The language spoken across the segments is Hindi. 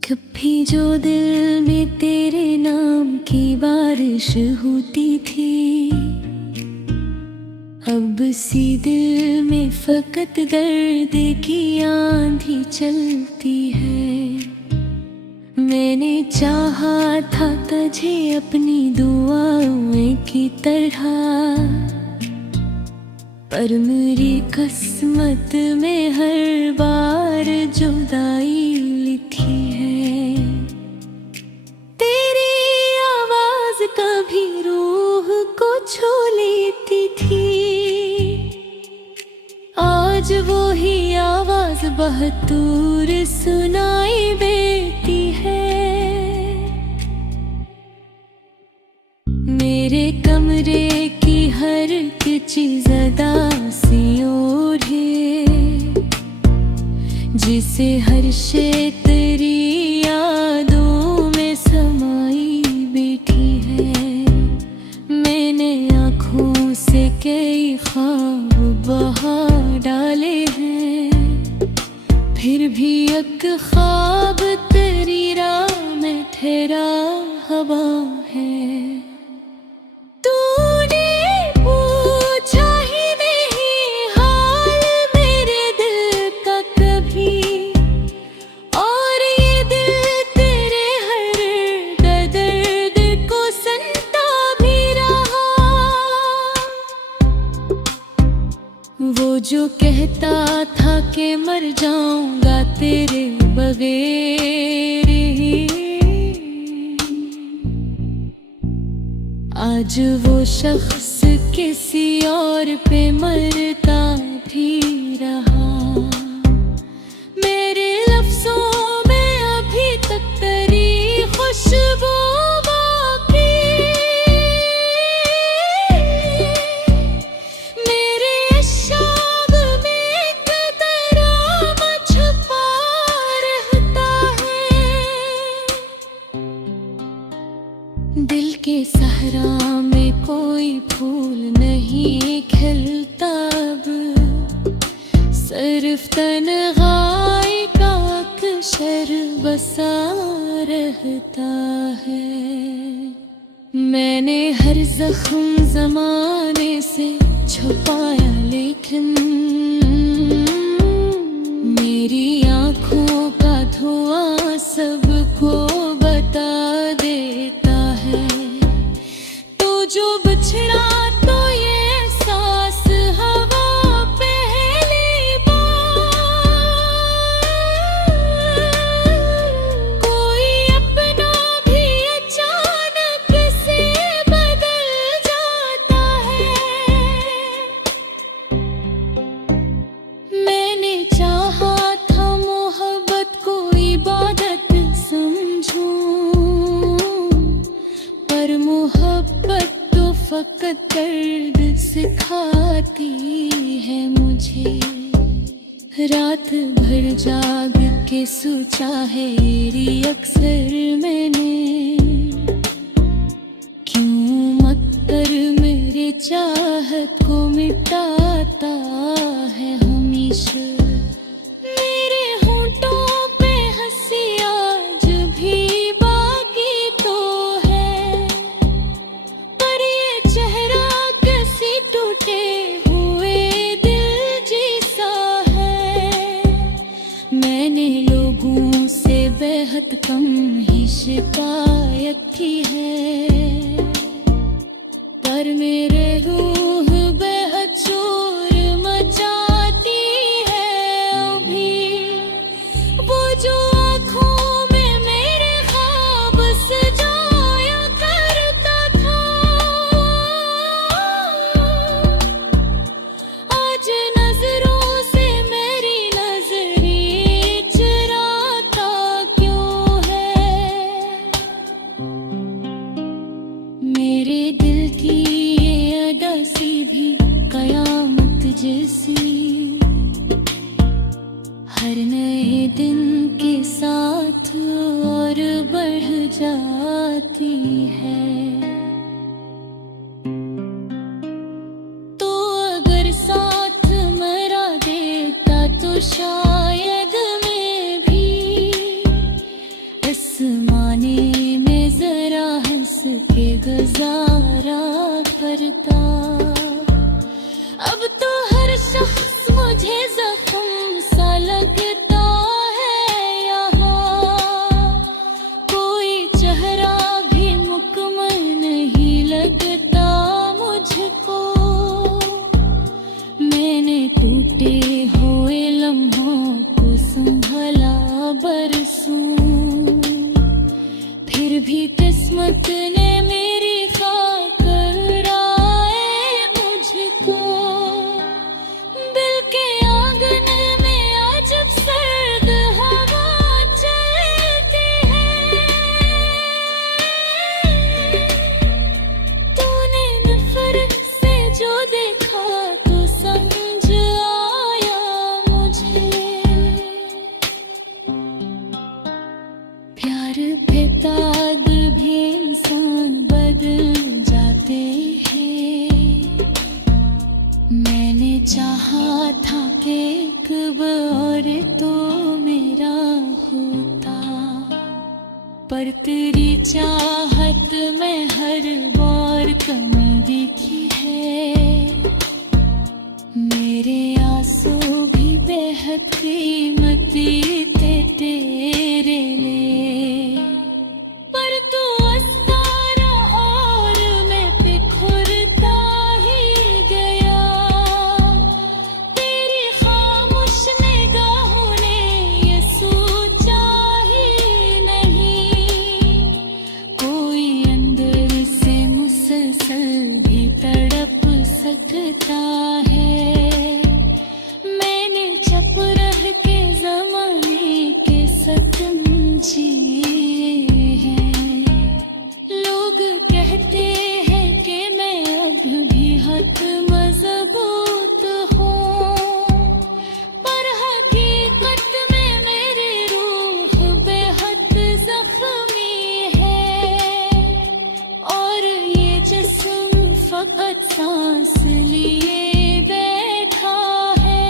कभी जो दिल में तेरे नाम की बारिश होती थी, अब सी दिल में फकत दर्द की आंधी चलती है। मैंने चाहा था तुझे अपनी दुआओं की तरह, पर मेरी किस्मत में हर बार जुदाई लिखी है। तेरी आवाज कभी रूह को छू लेती थी, आज वो ही आवाज बहतूर सुनाई देती है। मेरे कमरे की हर चीज सी ओढ़े, जिसे हर शे तेरी यादों में समाई बैठी है। मैंने आँखों से कई ख्वाब बहा डाले हैं, फिर भी एक ख्वाब तेरी राह में ठहरा हवा है। वो जो कहता था कि मर जाऊंगा तेरे बगैर ही, आज वो शख्स किसी और पे मरता भी रहा। मेरे लफ्जों में अभी तक तेरी खुशबू दिल के सहरा में कोई फूल नहीं खिलता अब, सिर्फ तन्हाई का अक्सर बसा रहता है। मैंने हर जख्म जमाने से छुपाया, लेकिन मेरी आँखों का धुआं सबको बता देता है। तो जो बिछड़ा तो ये एहसास हवा पहली बार, कोई अपना भी अचानक से बदल जाता है। मैंने चाहा था मोहब्बत को इबादत समझूं, पर मोहब्बत तो फकत दर्द सिखाती है मुझे। रात भर जाग के सोचा है ये अक्सर मैंने, क्यों मकर मेरे चाहत को मिटाता है हमेशा। मेरे होंठों पे हंसी आज भी बाकी तो है, पर ये चेहरा किसी टूटे हुए दिल जैसा है। मैंने लोगों से बेहद कम ही शिकायत की है, पर मेरे रूह बेहद जैसी हर नए दिन के साथ और बढ़ जाती है। तो अगर साथ मरा देता तो शायद मैं भी इस माने में जरा हंस के गुजारा करता। अब तो हर शख्स मुझे जख्म सा लगता है, यहाँ कोई चेहरा भी मुकम्मल नहीं लगता मुझको। मैंने टूटे हुए लम्हों को संभला बरसों, फिर भी किस्मत ने मेरी बेताद भी इंसान बदल जाते हैं। मैंने चाहा था कि एक बार तो मेरा होता, पर तेरी चाहत में हर बार कमी दिखी है। मेरे आंसू भी बेहद कीमती थे तेरे लिए, पर तू हंसता रहा और मैं बिखरता ही गया। तेरी खामोश निगाहों ने ये सोचा ही नहीं, कोई अंदर से मुसलसल भी तड़प सकता है। मैंने चुप रह के ज़माने के सतम जिए हैं। लोग कहते हैं कि मैं अब भी हद मजबूत हूँ, पर हकीकत में मेरी रूह बेहद जख्मी है। और ये जिस्म फकत सांस लिए बैठा है।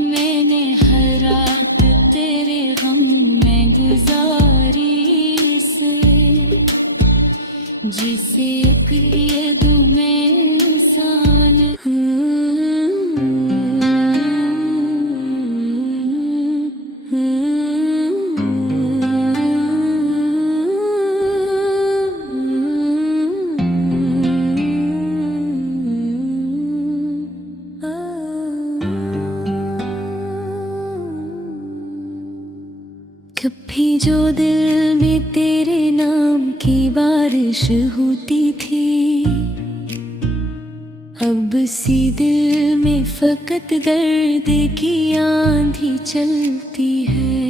मैंने हर रात तेरे गम में गुजारी से, जिसे कह दूं मैं इंसान कभी जो दिल में तेरे नाम की बारिश होती थी, अब सी दिल में फकत दर्द की आंधी चलती है।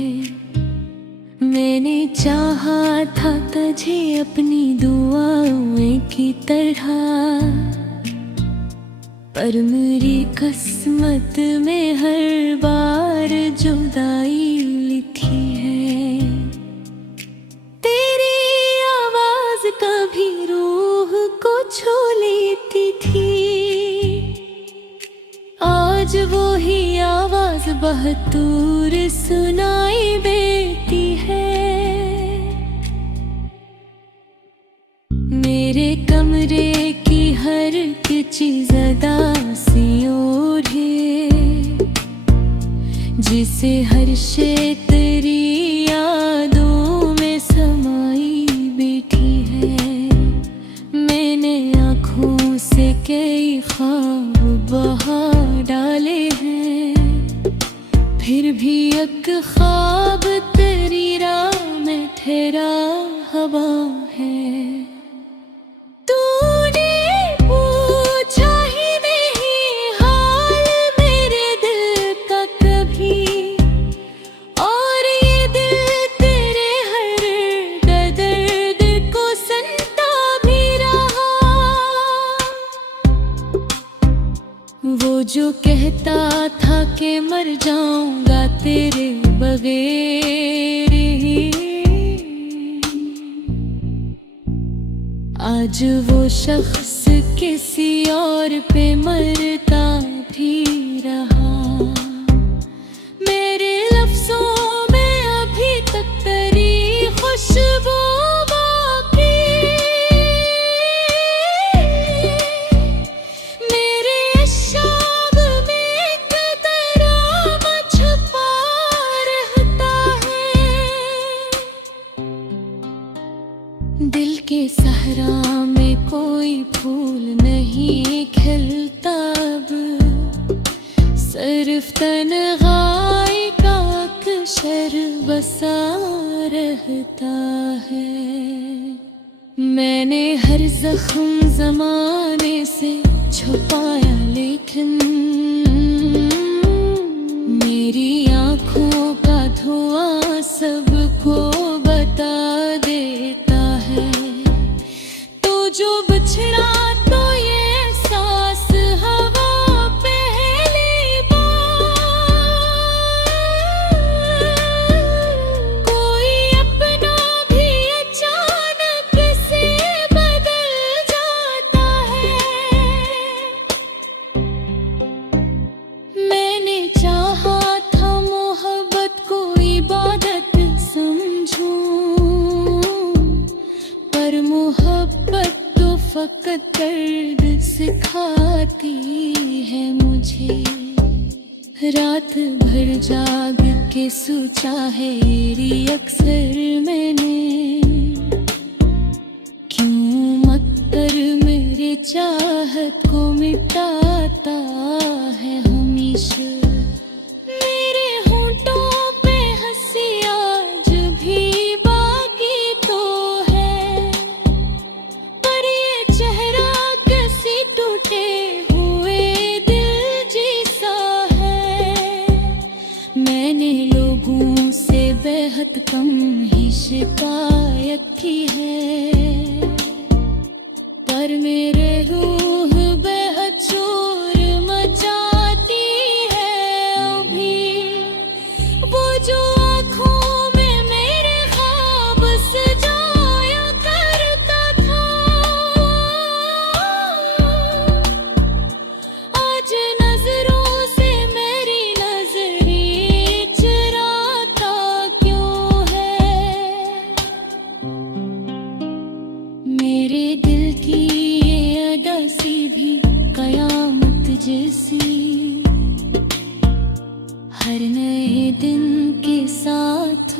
मैंने चाहा था तुझे अपनी दुआओं की तरह, पर मेरी किस्मत में हर बार जुदाई लिखी है। तेरी आवाज कभी रूह को छू लेती थी, आज वो ही आवाज बहतूर सुनाई देती है। मेरे कमरे की हर चीज सी ओढ़े, जिसे हर शे तेरी यादों में समाई बैठी है। मैंने आँखों से कई ख्वाब बहा डाले हैं, फिर भी एक ख्वाब तेरी राह में ठहरा हवा है। वो जो कहता था कि मर जाऊंगा तेरे बगैर ही, आज वो शख्स किसी और पे मरता भी रहा। मेरे लफ्जों में अभी तक तेरी खुशबू बाकी, मेरे अशाब में कतरा छुपा रहता है। दिल के सहरा में कोई फूल नहीं खिलता अब, सिर्फ तन्हाई का अक्सर बसा रहता है। मैंने हर जख्म ज़माने से छुपाया, लेकिन मेरी आँखों का धुआं सबको बता देता है। तो जो बिछड़ा तो ये एहसास हवा पहली बार, कोई अपना भी अचानक से बदल जाता है। मैंने चाहा था मोहब्बत को इबादत समझूं, पर मोहब्बत तो फकत दर्द सिखाती है मुझे। रात भर जाग के सोचा है ये अक्सर मैंने, क्यों मकर मेरे चाहत को मिटाता है हमेशा। मेरे होंठों पे हंसी आज भी बाकी तो है, पर ये चेहरा किसी टूटे हुए दिल जैसा है। मैंने लोगों से बेहद कम ही शिकायत की है, पर मेरे रूह बेहद शोर मचाती है अभी। वो जो आँखों में मेरे ख्वाब सजाया करता था, आज नजरों से मेरी नजरें चुराता क्यों है। मेरे दिल की ये अदा सी भी कयामत जैसी, हर नए दिन के साथ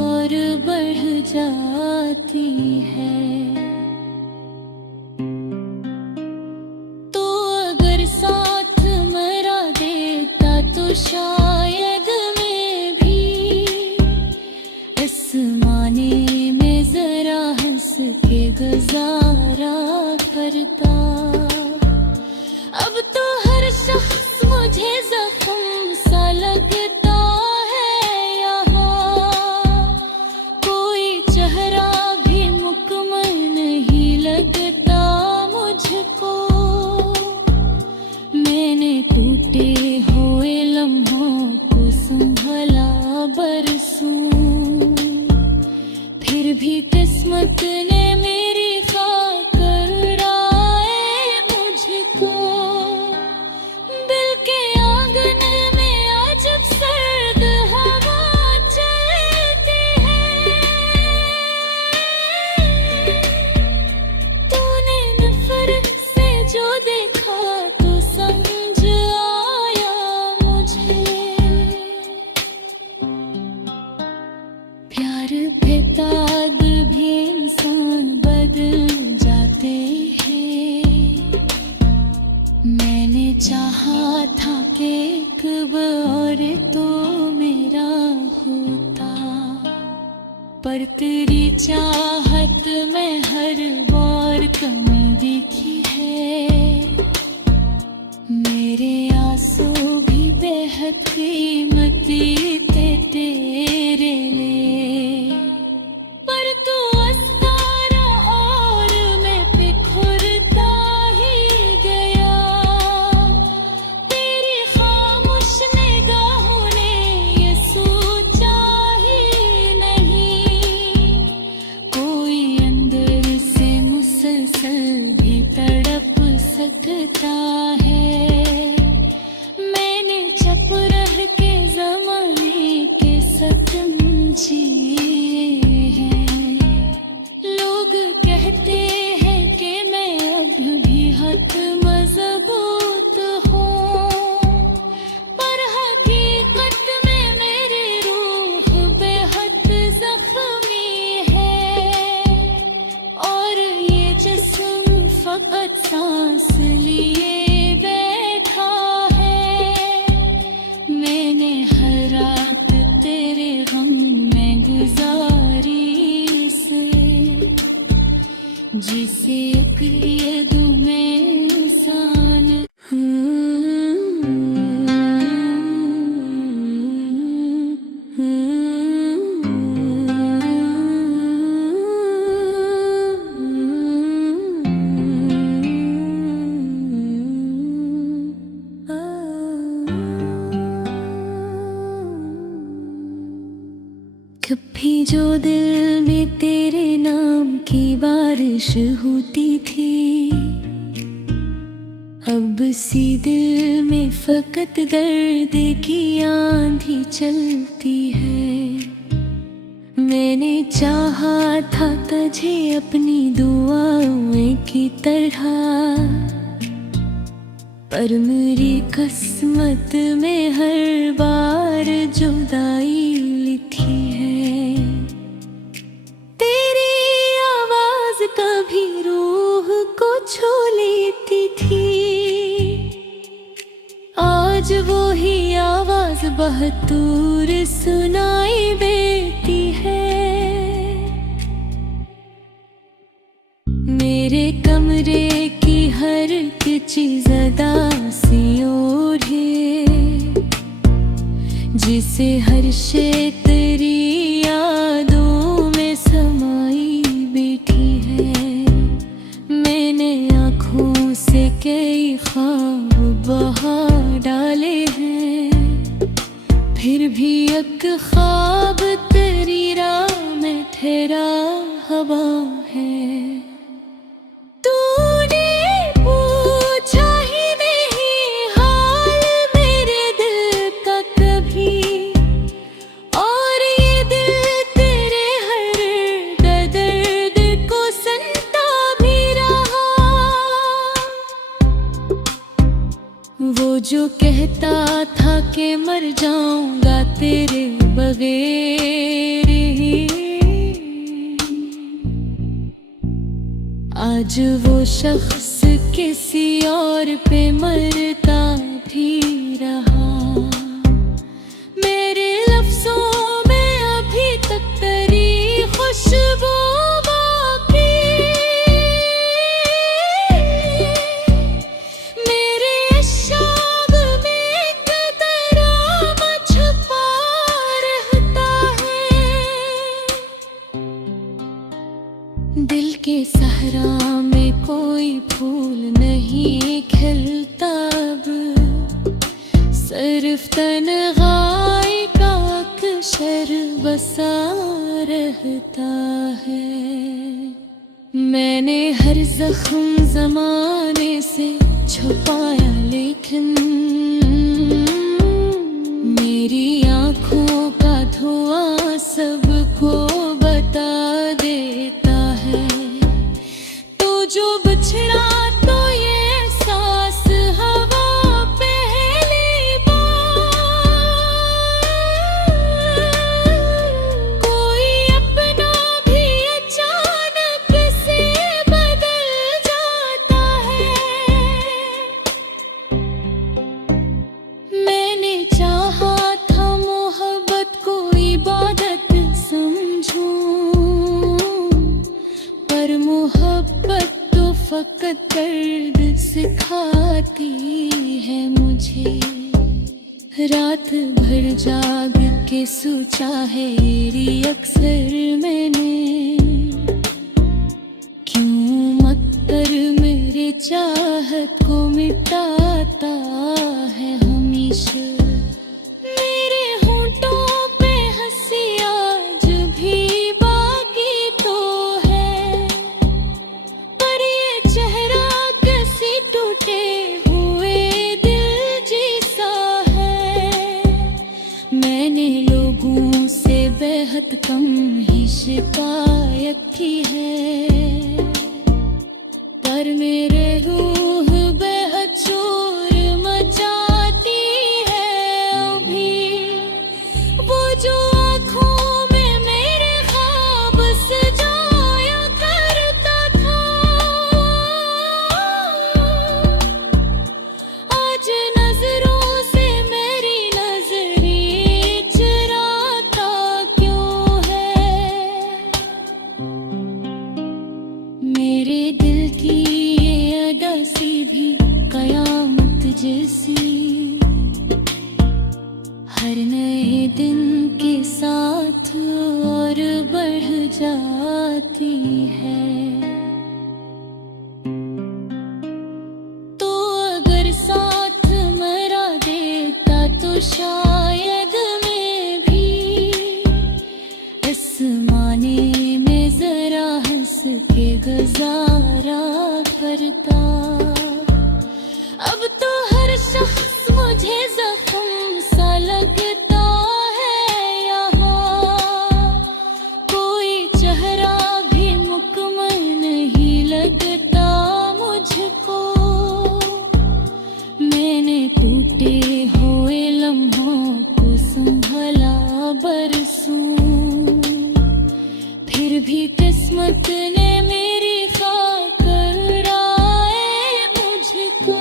और बढ़ जाती है। तो अगर साथ मरा देता तो शायद मैं भी इस माने में जरा हंस के गुजारा करता। अब तो हर शख्स मुझे जख्म सा लगता है यहाँ, कोई चेहरा भी मुकम्मल नहीं लगता मुझको। मैंने टूटे हुए लम्हों को संभाला बरसों, फिर भी किस्मत ने मेरी खाक कराए मुझको। दिल के आंगन में आज सर्द हवा चलती है, तूने नफरत से जो देखा तो समझ आया मुझे। प्यार पे ताद भी इंसान बदल जाते हैं। मैंने चाहा था कि एक बार तो मेरा होता, पर तेरी चाहत में हर बार कमी दिखी है। मेरे आंसू भी बेहद कीमती थे तेरे लिए, पर तू अस्तारा और मैं बिखरता ही गया। कभी जो दिल में तेरे नाम की बारिश होती थी, अब सी दिल में फकत दर्द की आंधी चलती है। मैंने चाहा था तुझे अपनी दुआओं की तरह, पर मेरी किस्मत में हर बार जुदाई लिखी है। तेरी आवाज कभी रूह को छू लेती थी, आज वो ही आवाज बहतूर सुनाई देती है। मेरे कमरे की हर चीज अदासी ओढ़े, जिसे हर शे तेरी यादों में समाई बैठी है। मैंने आँखों से कई ख्वाब बहा डाले हैं, फिर भी एक ख्वाब तेरी राह में ठहरा हवा है। वो जो कहता था कि मर जाऊंगा तेरे बगैर ही, आज वो शख्स किसी और पे मरता भी रहा। मेरे लफ्जों में अभी तक तेरी खुशबू दिल के सहरा में कोई फूल नहीं खिलता अब, सिर्फ तन्हाई का अक्सर बसा रहता है। मैंने हर जख्म ज़माने से छुपाया, लेकिन मेरी आँखों का धुआं सबको बता देता है। तो जो बिछड़ा तो ये सांस हवा पहली बार, कोई अपना भी अचानक से बदल जाता है। मैंने चाहा था मोहब्बत को इबादत समझूं, पर मोहब्बत तो फकत दर्द सिखाती है मुझे। रात भर जाग के सोचा है ये अक्सर मैंने, क्यों मकर मेरे चाहत को मिटाता है हमेशा। मेरे होंठों पे हंसी आज भी बाकी तो है, पर ये चेहरा किसी टूटे हुए दिल जैसा है। मैंने लोगों से बेहद कम ही शिकायत की है, पर मेरे रूह बेहद शोर मचाती है। हर नए दिन के साथ और बढ़ जाती है। तो अगर साथ मरा देता तो शायद मैं भी इस माने में जरा हंस के गुजारा करता। अब तो हर शख्स मुझे जख्म सा लगता है, यहाँ कोई चेहरा भी मुकम्मल नहीं लगता मुझको। मैंने टूटे हुए लम्हों को संभला बरसों, फिर भी किस्मत ने मेरी खाकर आए मुझको।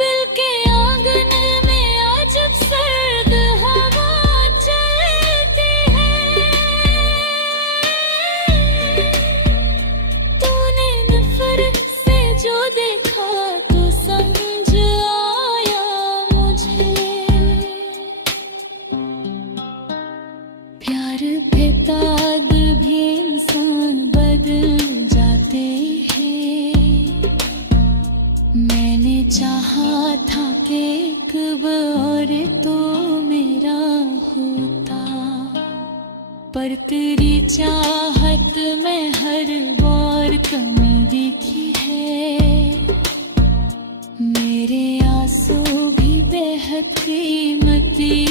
दिल के आंगन में अजब सर्द हवा चलती है। तूने नफरत से जो देखा तो समझ आया मुझे। प्यार बेताद भी इंसान बदल जाते हैं। मैंने चाहा था कि एक बार तो मेरा होता, पर तेरी चाहत में हर बार कमी दिखी है। मेरे आंसू भी बेहद कीमती